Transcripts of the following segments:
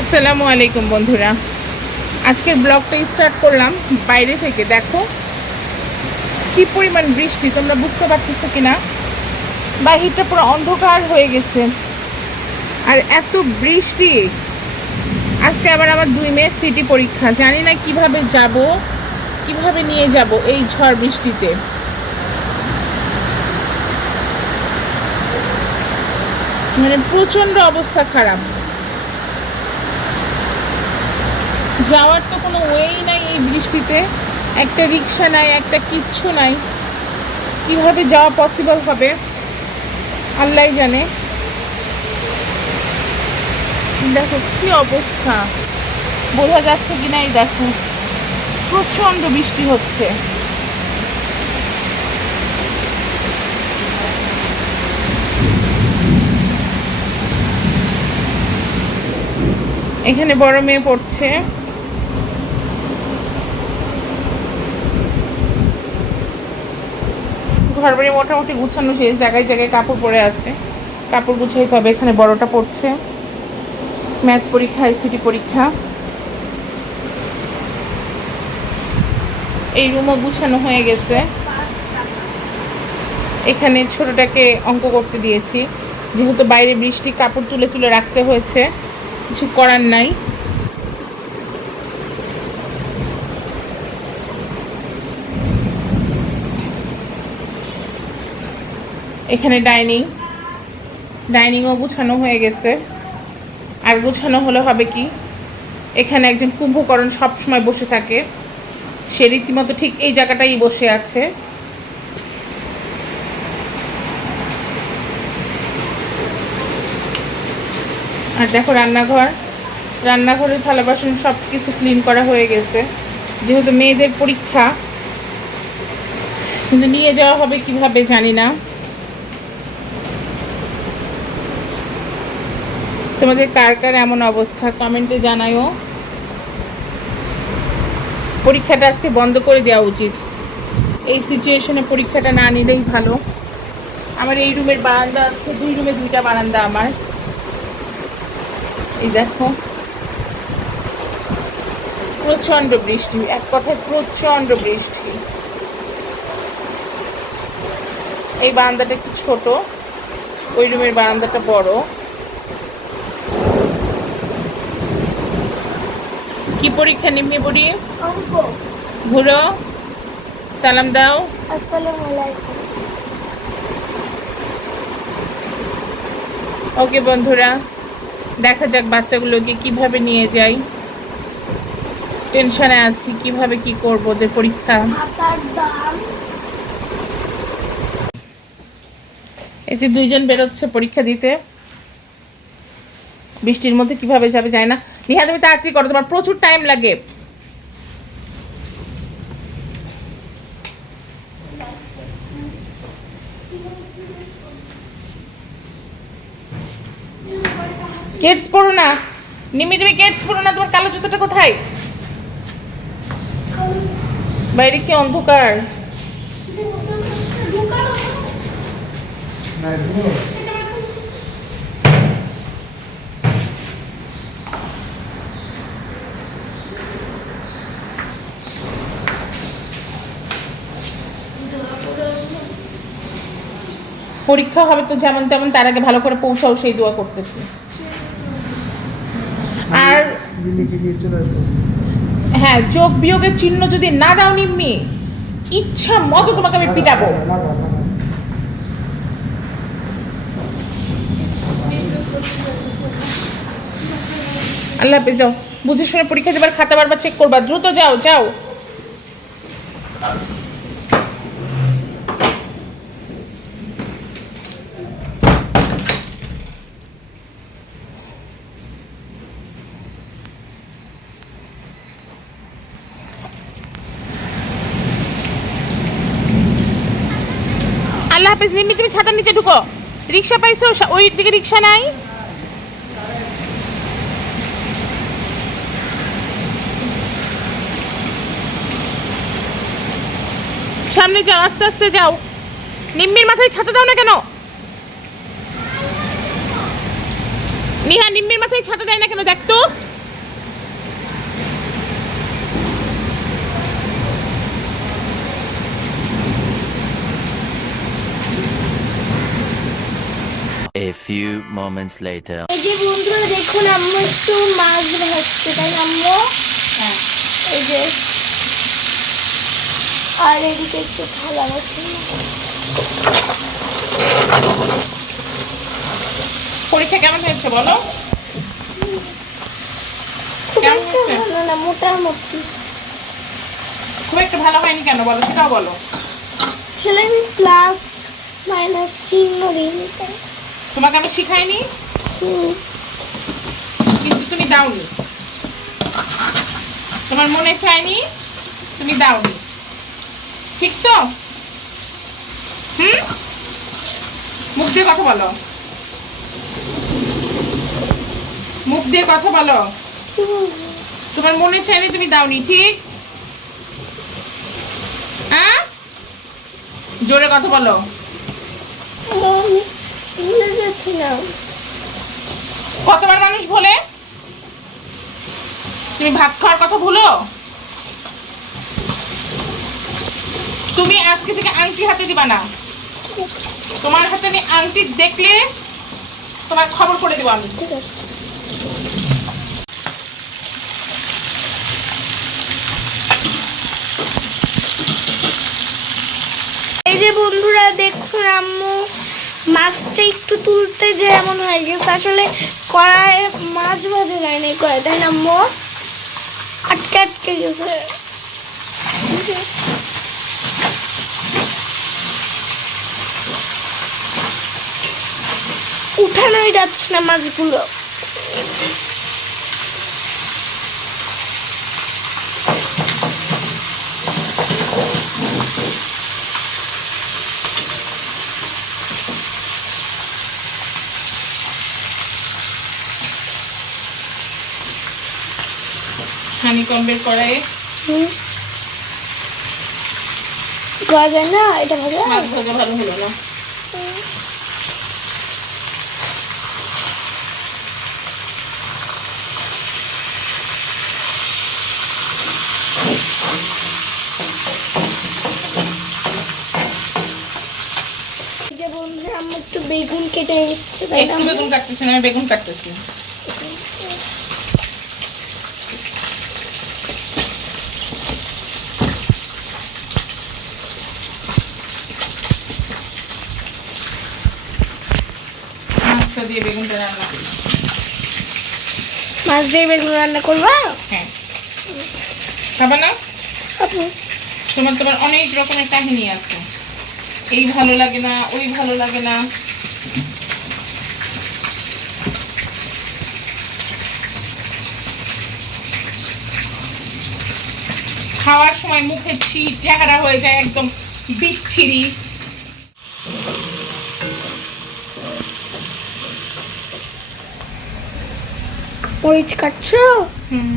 আসসালামু আলাইকুম বন্ধুরা, আজকের ব্লগটা স্টার্ট করলাম বাইরে থেকে। দেখো কি পরিমাণ বৃষ্টি, তোমরা বুঝতে পারতেছো কিনা। বাহিরটা পুরো অন্ধকার হয়ে গেছে, আর এত বৃষ্টি। আজকে আবার আমার 2 মেয়ের সিটি পরীক্ষা, জানি না কিভাবে যাব, কিভাবে নিয়ে যাব এই ঝড় বৃষ্টিতে। মানে প্রচণ্ড অবস্থা খারাপ, যাওয়ার তো কোনো ওয়েই নাই এই বৃষ্টিতে। একটা রিক্সা নাই, একটা কিচ্ছু নাই, কিভাবে যাওয়া পসিবল হবে আল্লাহই জানে। দেখো কি অবস্থা, বোঝা যাচ্ছে কিনা। এই দেখো প্রচণ্ড বৃষ্টি হচ্ছে। এখানে বড় মেয়ে পড়ছে, ঘর বাড়ি মোটামুটি গুছানো শেষ, জায়গায় জায়গায় কাপড় পরে আছে, কাপড় গুছাইতে হবে। এখানে বড়টা পড়ছে, ম্যাথ পরীক্ষা, আইসিটি পরীক্ষা। এই রুমও গুছানো হয়ে গেছে। এখানে ছোটটাকে অঙ্ক করতে দিয়েছি, যেহেতু বাইরে বৃষ্টি, কাপড় তুলে তুলে রাখতে হয়েছে, কিছু করার নাই। এখানে ডাইনিংও গুছানো হয়ে গেছে। আর গুছানো হলে হবে কি, এখানে একজন কুম্ভকর্ণ সবসময় বসে থাকে, সে রীতিমতো ঠিক এই জায়গাটাই বসে আছে। আর দেখো রান্নাঘরের থালা বাসন সব কিছু ক্লিন করা হয়ে গেছে, যেহেতু মেয়েদের পরীক্ষা। কিন্তু নিয়ে যাওয়া হবে কিভাবে জানি না। তোমাদের কার কার এমন অবস্থা কমেন্টে জানাইও। পরীক্ষাটা আজকে বন্ধ করে দেওয়া উচিত, এই সিচুয়েশনে পরীক্ষাটা না নিলেই ভালো। আমার এই রুমের বারান্দা আছে, 2 রুমে 2টা বারান্দা আমার। এই দেখো প্রচণ্ড বৃষ্টি, এক কথায় প্রচণ্ড বৃষ্টি। এই বারান্দাটা একটু ছোট, ওই রুমের বারান্দাটা বড়। কি পরীক্ষা নিম্মি বুড়ি? ঘুরো, সালাম দাও। আসসালামু আলাইকুম। ওকে বন্ধুরা, দেখা যাক বাচ্চাগুলোকে কিভাবে নিয়ে যাই। টেনশনে আছি কিভাবে কি করব, ওদের পরীক্ষা। এই যে 2জন বেরোচ্ছে পরীক্ষা দিতে, বৃষ্টির মধ্যে কিভাবে যাবে যায় না। নিহা তুমি তাড়াতাড়ি করো, তোমার প্রচুর টাইম লাগে। কেটস পড়ো না নিমি, তুমি কেটস পড়ো না। তোমার কালো জুতোটা কোথায়? বাইরে কি অন্ধকার। পরীক্ষা হবে তো যেমন তেমন, তার আগে ভালো করে পৌঁছাও, সেই দোয়া করতেছি। আর হ্যাঁ, যোগ বিয়োগের চিহ্ন যদি না দাও নিম্মি, ইচ্ছা মতো তোমাকে আমি পিটাবো। আল্লাহ হাফেজ, যাও বুঝে শুনে পরীক্ষা দেবার, খাতা বারবার চেক করবা, দ্রুত যাও যাও। আল্লাহ হাফেজ নিম্মি, তুমি ছাতার নিচে ঢুকো। রিক্সা পাইছো? ওই দিকে রিক্সা নাই? সামনে যাও, আস্তে আস্তে যাও। নিম্মির মাথায় ছাতা দাও না কেন? নিহা নিম্মির মাথায় ছাতা দেয় না কেন দেখ তো। few moments later. এই যে বন্ধুরা দেখুন আম্মু একটু মাছ ভাজছে, তাই না আম্মু? হ্যাঁ, এই যে, আর এদিকে একটু থালা বসে। পরীক্ষা কেমন হয়েছে বলো? খুব কেমন একটা হয়েছে? ভালো না, মোটামুটি। খুব একটা ভালো হয়নি কেন বলো, সেটাও বলো। আসলে আমি প্লাস মাইনাস চিহ্ন দিইনি তাই। তোমাকে আমি শিখাইনি, হুম, কিন্তু তুমি দাওনি। তোমার মনে চায়নি, তুমি দাওনি, ঠিক তো? মুখ দিয়ে কথা বলো, মুখ দিয়ে কথা বলো। তোমার মনে চায়নি, তুমি দাওনি, ঠিক? হ্যাঁ, জোরে কথা বলো। আমি ভুলে গেছিলাম। কতবার মানুষ বলে তুমি ভাত খাওয়ার কথা ভুলো? তুমি আজকে থেকে আংটি হাতে দিবা না। ঠিক আছে, তোমার হাতে আমি আংটি দেখলে তোমার খবর করে দেবো আমি। ঠিক আছে। এই যে বন্ধুরা দেখুন আম্মু মাছটা একটু তুলতে যে এমন হয়ে গেছে, আসলে কড়াইয়ে মাছ ভাজা যায় না কড়াই, তাই না আম্মু? আটকে আটকে গেছে। উঠানোই যাচ্ছে না মাছগুলো। হানিকম্বের কড়াইয়ে করা যায় না, এটা ভাজা। মাছ ভাজা ভালো হলো না। এই যে বন্ধুরা আম্মু একটু বেগুন কেটে নিচ্ছে, তাই না? একটু বেগুন কাটতেছি না, আমি বেগুন কাটতেছি। মাছটা দিয়ে বেগুনটা রান্না করি। মাছ দিয়ে বেগুন রান্না করবা? হ্যাঁ, খাবে না? খাবো। তোমার তোমার অনেক রকমের কাহিনী আছে, এই ভালো লাগে না, ওই ভালো লাগে না। খাওয়ার সময় মুখে চেহারা হয়ে যায় একদম বিচ্ছিরি। মরিচ কাটছো? হুম,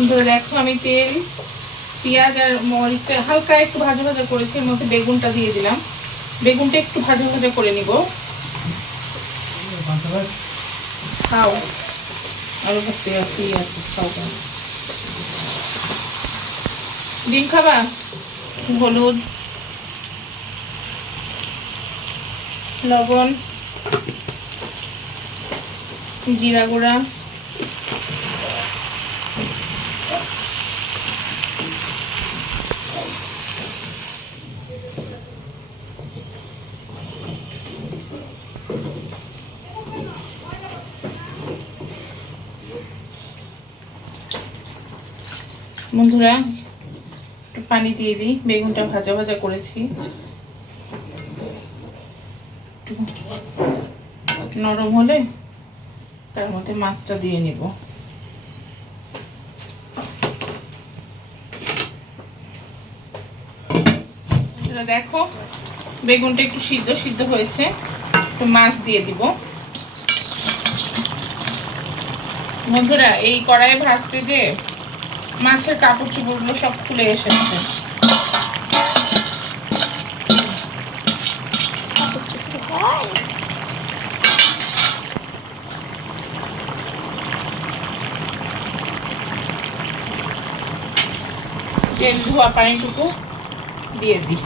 বন্ধুরা দেখো আমি তেল, পেঁয়াজ আর মরিচটা হালকা একটু ভাজা ভাজা করেছি, এর মধ্যে বেগুনটা দিয়ে দিলাম। বেগুনটা একটু ভাজা ভাজা করে নিব। খাও, আরো ভাবতে আসি আছে, খাও কেন? ডিম খাবা? হলুদ, লবণ, জিরা গুঁড়া, বন্ধুরা একটু পানি দিয়ে দিই। বেগুনটা ভাজা ভাজা করেছি, একটু নরম হলে তার মধ্যে মাছটা দিয়ে নিব। দেখো বেগুনটা একটু সিদ্ধ সিদ্ধ হয়েছে, একটু মাছ দিয়ে দিব। বন্ধুরা এই কড়াইয়ে ভাজতে যে মাছের কাপড় চোপড়গুলো সব খুলে এসেছে। তেল ধোয়া পানিটুকু দিয়ে দিই।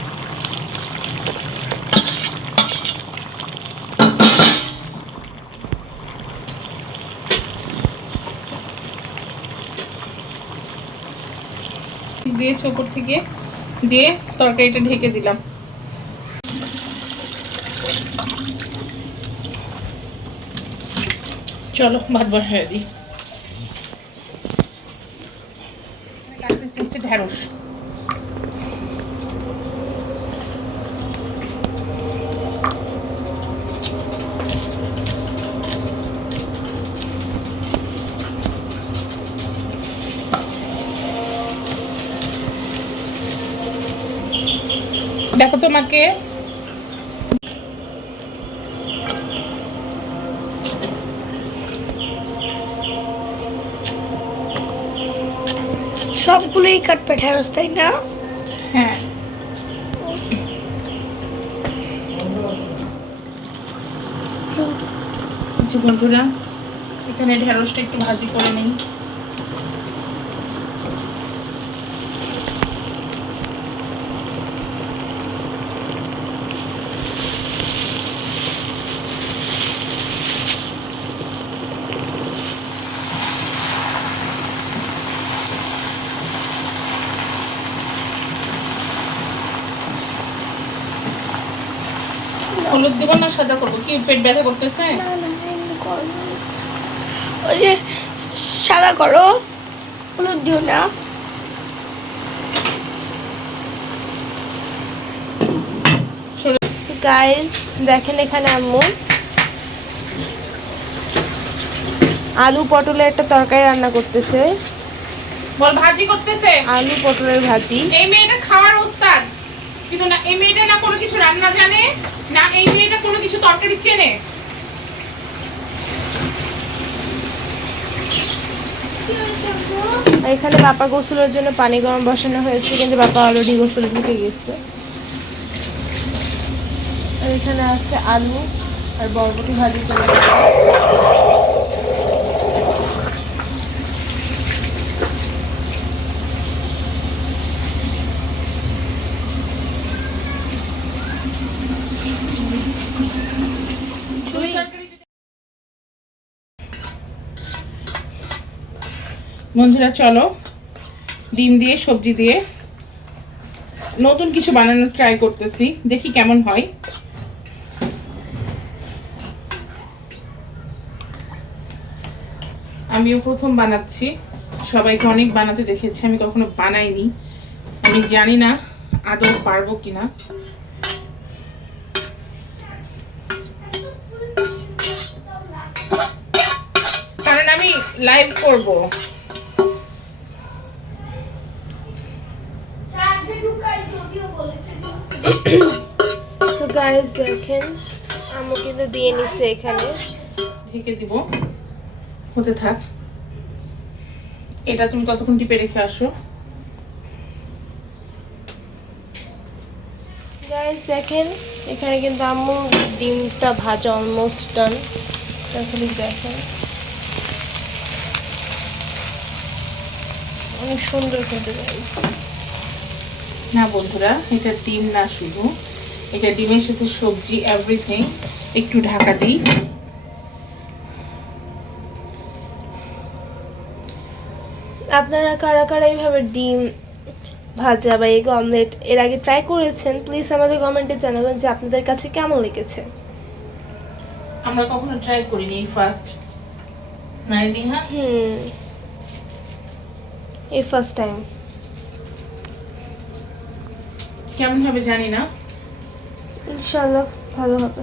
দিয়েছি উপর থেকে, দিয়ে তরকারিটা ঢেকে দিলাম। চলো ভাত বসায় দিই। কাটতেছি হচ্ছে ঢেঁড়স। দেখো তোমাকে সবগুলোই কাটবে ঢেঁড়স, তাই না? হ্যাঁ বন্ধুরা এখানে ঢেঁড়সটা একটু ভাজি করে নিই। হলুদ দিব না সাদা করবো? কি পেট ব্যথা করতেছে? ওই যে সাদা করো, হলুদ দিও না। গাইস দেখেন এখানে আম্মু আলু পটলের একটা তরকারি রান্না করতেছে। বল ভাজি করতেছে? আলু পটলের ভাজি। এই মেয়েটা খাওয়ার ওস্তাদ, কিন্তু না এই মেয়েটা না কোনো কিছু রান্না জানে না, এই মেয়েটা কোনো কিছু তরকারি চেনে। এখানে বাপা গোসলের জন্য পানি গরম বসানো হয়েছে, কিন্তু বাপা অলরেডি গোসলে ঢুকে গেছে। আর এখানে আছে আলু আর বরবটি ভাজি করে। বন্ধুরা চলো ডিম দিয়ে সবজি দিয়ে নতুন কিছু বানানোর ট্রাই করতেছি, দেখি কেমন হয়। আমিও প্রথম বানাচ্ছি, সবাইকে অনেক বানাতে দেখেছি, আমি কখনো বানাইনি। আমি জানি না আদৌ পারবো কিনা। কারণ আমি লাইভ করব। তো গাইস দেখেন আম্মু কিন্তু দিয়ে নিছে, এখানে ঢেকে দিব, হতে থাক। এটা তুমি ততক্ষণ টিপে রেখে আসো। গাইস দেখেন এখানে কিন্তু আম্মু ডিমটা ভাজা অলমোস্ট ডান। তাহলে দেখেন অনেক সুন্দর কিন্তু গাইস। না বন্ধুরা এটা ডিম না, শুধু এটা ডিমের সাথে সবজি এভরিথিং। একটু ঢাকা দিই। আপনারা কারা কারা এইভাবে ডিম ভাজা বা এগ অমলেট এর আগে ট্রাই করেছেন, প্লিজ আমাদের কমেন্টে জানাবেন যে আপনাদের কাছে কেমন লেগেছে। আমরা কখনো ট্রাই করিনি, এই ফার্স্ট। নাইদিহা এই ফার্স্ট টাইম। কেমন হবে জানি না, ইনশাআল্লাহ ভালো হবে।